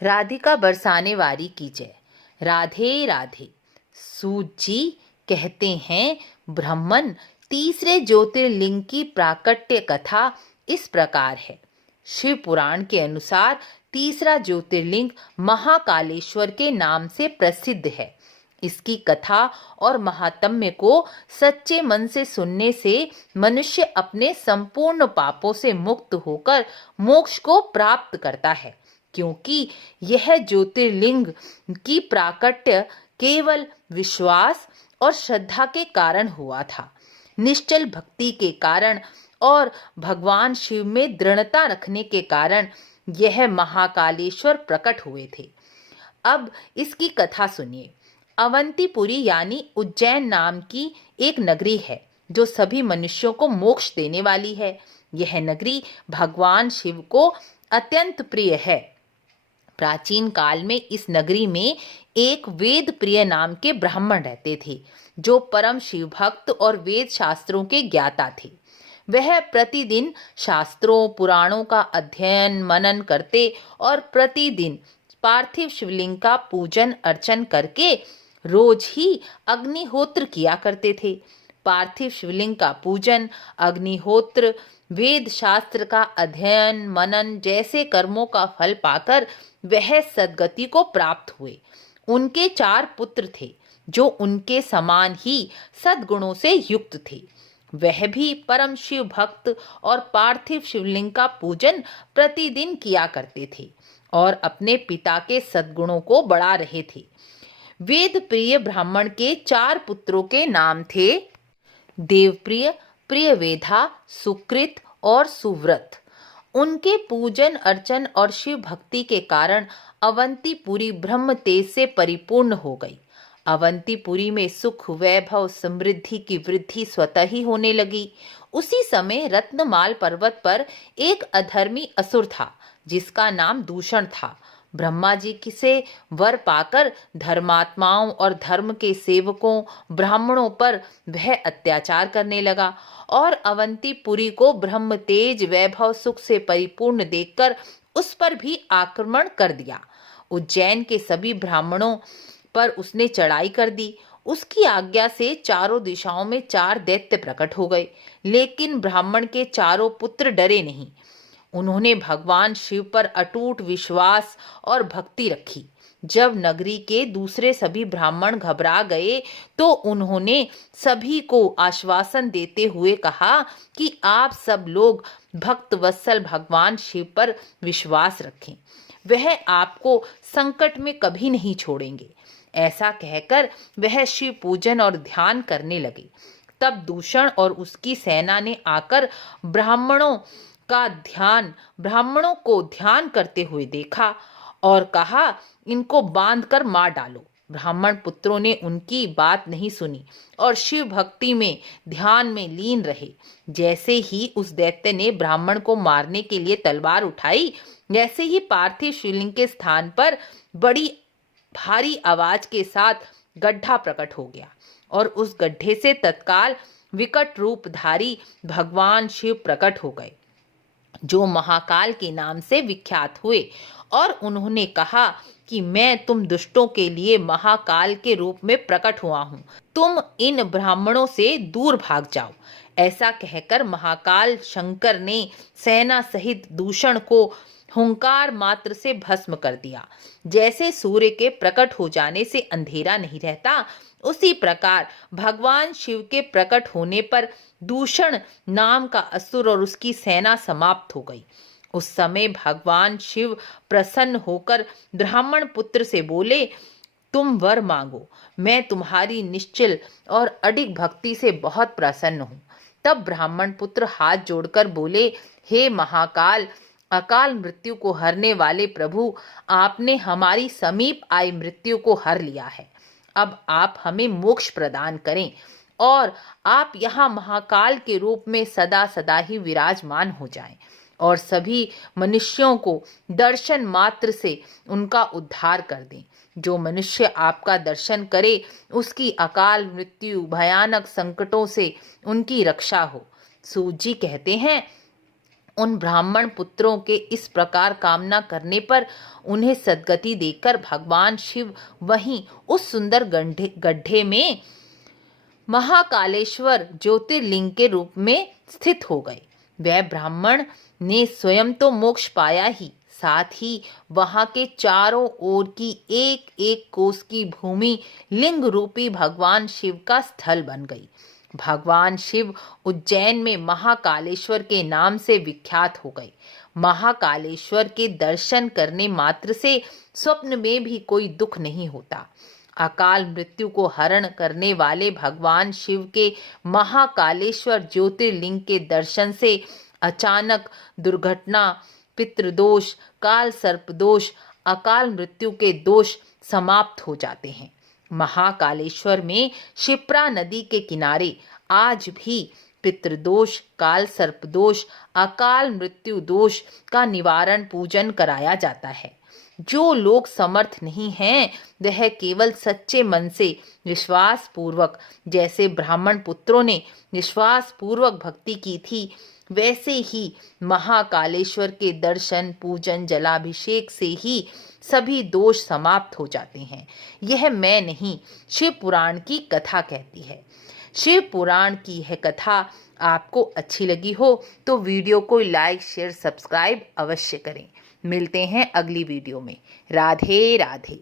राधिका बरसाने वारी की जय। राधे राधे। सूत जी कहते हैं, ब्राह्मण तीसरे ज्योतिर्लिंग की प्राकट्य कथा इस प्रकार है। शिव पुराण के अनुसार तीसरा ज्योतिर्लिंग महाकालेश्वर के नाम से प्रसिद्ध है। इसकी कथा और महात्म्य को सच्चे मन से सुनने से मनुष्य अपने संपूर्ण पापों से मुक्त होकर मोक्ष को प्राप्त करता है, क्योंकि यह ज्योतिर्लिंग की प्राकट्य केवल विश्वास और श्रद्धा के कारण हुआ था। निश्चल भक्ति के कारण और भगवान शिव में दृढ़ता रखने के कारण यह महाकालेश्वर प्रकट हुए थे। अब इसकी कथा सुनिए। अवंतीपुरी यानी उज्जैन नाम की एक नगरी है जो सभी मनुष्यों को मोक्ष देने वाली है। यह नगरी भगवान शिव को अत्यंत प्रिय है। प्राचीन काल में इस नगरी में एक वेद प्रिय नाम के ब्राह्मण रहते थे, जो परम शिव भक्त और वेद शास्त्रों के ज्ञाता थे। वह प्रतिदिन शास्त्रों पुराणों का अध्ययन मनन करते और प्रतिदिन पार्थिव शिवलिंग का पूजन अर्चन करके रोज ही अग्निहोत्र किया करते थे। पार्थिव शिवलिंग का पूजन, अग्निहोत्र, वेद शास्त्र का अध्ययन मनन जैसे कर्मों का फल पाकर वह सद्गति को प्राप्त हुए। उनके 4 पुत्र थे जो उनके समान ही सद्गुणों से युक्त थे। वह भी परम शिव भक्त और पार्थिव शिवलिंग का पूजन प्रतिदिन किया करते थे और अपने पिता के सद्गुणों को बढ़ा रहे थे। वेद प्रिय ब्राह्मण के 4 पुत्रों के नाम थे देवप्रिय, प्रियवेधा, सुकृत और सुव्रत। उनके पूजन अर्चन और शिव भक्ति के कारण अवंतीपुरी ब्रह्म तेज से परिपूर्ण हो गई। अवंतीपुरी में सुख वैभव समृद्धि की वृद्धि स्वतः ही होने लगी। उसी समय रत्नमाल पर्वत पर एक अधर्मी असुर था जिसका नाम दूषण था। ब्रह्मा जी से वर पाकर धर्मात्माओं और धर्म के सेवकों ब्राह्मणों पर वह अत्याचार करने लगा और अवंतीपुरी को ब्रह्म तेज वैभव सुख से परिपूर्ण देखकर उस पर भी आक्रमण कर दिया। उज्जैन के सभी ब्राह्मणों पर उसने चढ़ाई कर दी। उसकी आज्ञा से चारों दिशाओं में 4 दैत्य प्रकट हो गए, लेकिन ब्राह्मण के चारों पुत्र डरे नहीं। उन्होंने भगवान शिव पर अटूट विश्वास और भक्ति रखी। जब नगरी के दूसरे सभी ब्राह्मण घबरा गए तो उन्होंने सभी को आश्वासन देते हुए कहा कि आप सब लोग भक्त वत्सल भगवान शिव पर विश्वास रखें, वह आपको संकट में कभी नहीं छोड़ेंगे। ऐसा कहकर वह शिव पूजन और ध्यान करने लगे। तब दूषण और उसकी सेना ने आकर ब्राह्मणों को ध्यान करते हुए देखा और कहा, इनको बांधकर मार डालो। ब्राह्मण पुत्रों ने उनकी बात नहीं सुनी और शिव भक्ति में ध्यान में लीन रहे। जैसे ही उस दैत्य ने ब्राह्मण को मारने के लिए तलवार उठाई, जैसे ही पार्थिव शिवलिंग के स्थान पर बड़ी भारी आवाज के साथ गड्ढा प्रकट हो गया और उस गड्ढे से तत्काल विकट रूपधारी भगवान शिव प्रकट हो गए, जो महाकाल के नाम से विख्यात हुए। और उन्होंने कहा कि मैं तुम दुष्टों के लिए महाकाल के रूप में प्रकट हुआ हूँ, तुम इन ब्राह्मणों से दूर भाग जाओ। ऐसा कहकर महाकाल शंकर ने सेना सहित दूषण को हुंकार मात्र से भस्म कर दिया। जैसे सूर्य के प्रकट हो जाने से अंधेरा नहीं रहता, उसी प्रकार भगवान शिव के प्रकट होने पर दूषण नाम का असुर और उसकी सेना समाप्त हो गई। उस समय भगवान शिव प्रसन्न होकर ब्राह्मण पुत्र से बोले, तुम वर मांगो, मैं तुम्हारी निश्चल और अडिग भक्ति से बहुत प्रसन्न हूँ। तब ब्राह्मण पुत्र हाथ जोड़कर बोले, हे महाकाल, अकाल मृत्यु को हरने वाले प्रभु, आपने हमारी समीप आई मृत्यु को हर लिया है। अब आप हमें मोक्ष प्रदान करें और आप यहाँ महाकाल के रूप में सदा सदा ही विराजमान हो जाएं और सभी मनुष्यों को दर्शन मात्र से उनका उद्धार कर दें। जो मनुष्य आपका दर्शन करे उसकी अकाल मृत्यु भयानक संकटों से उनकी रक्षा हो। सूत जी कहते हैं, उन ब्राह्मण पुत्रों के इस प्रकार कामना करने पर उन्हें सद्गति देकर भगवान शिव वहीं उस सुंदर गड्ढे में महाकालेश्वर ज्योतिर्लिंग के रूप में स्थित हो गए। वह ब्राह्मण ने स्वयं तो मोक्ष पाया ही, साथ ही वहां के चारों ओर की एक एक कोस की भूमि लिंग रूपी भगवान शिव का स्थल बन गई। भगवान शिव उज्जैन में महाकालेश्वर के नाम से विख्यात हो गए। महाकालेश्वर के दर्शन करने मात्र से स्वप्न में भी कोई दुख नहीं होता। अकाल मृत्यु को हरण करने वाले भगवान शिव के महाकालेश्वर ज्योतिर्लिंग के दर्शन से अचानक दुर्घटना, पितृदोष, काल सर्प दोष, अकाल मृत्यु के दोष समाप्त हो जाते हैं। महाकालेश्वर में शिप्रा नदी के किनारे आज भी पितृदोष, काल सर्प दोष, अकाल मृत्यु दोष का निवारण पूजन कराया जाता है। जो लोग समर्थ नहीं हैं, वह केवल सच्चे मन से विश्वास पूर्वक, जैसे ब्राह्मण पुत्रों ने विश्वास पूर्वक भक्ति की थी, वैसे ही महाकालेश्वर के दर्शन, पूजन, जलाभिषेक से ही सभी दोष समाप्त हो जाते हैं। यह मैं नहीं, शिव पुराण की कथा कहती है। शिव पुराण की यह कथा आपको अच्छी लगी हो तो वीडियो को लाइक, शेयर, सब्सक्राइब अवश्य करें। मिलते हैं अगली वीडियो में। राधे राधे।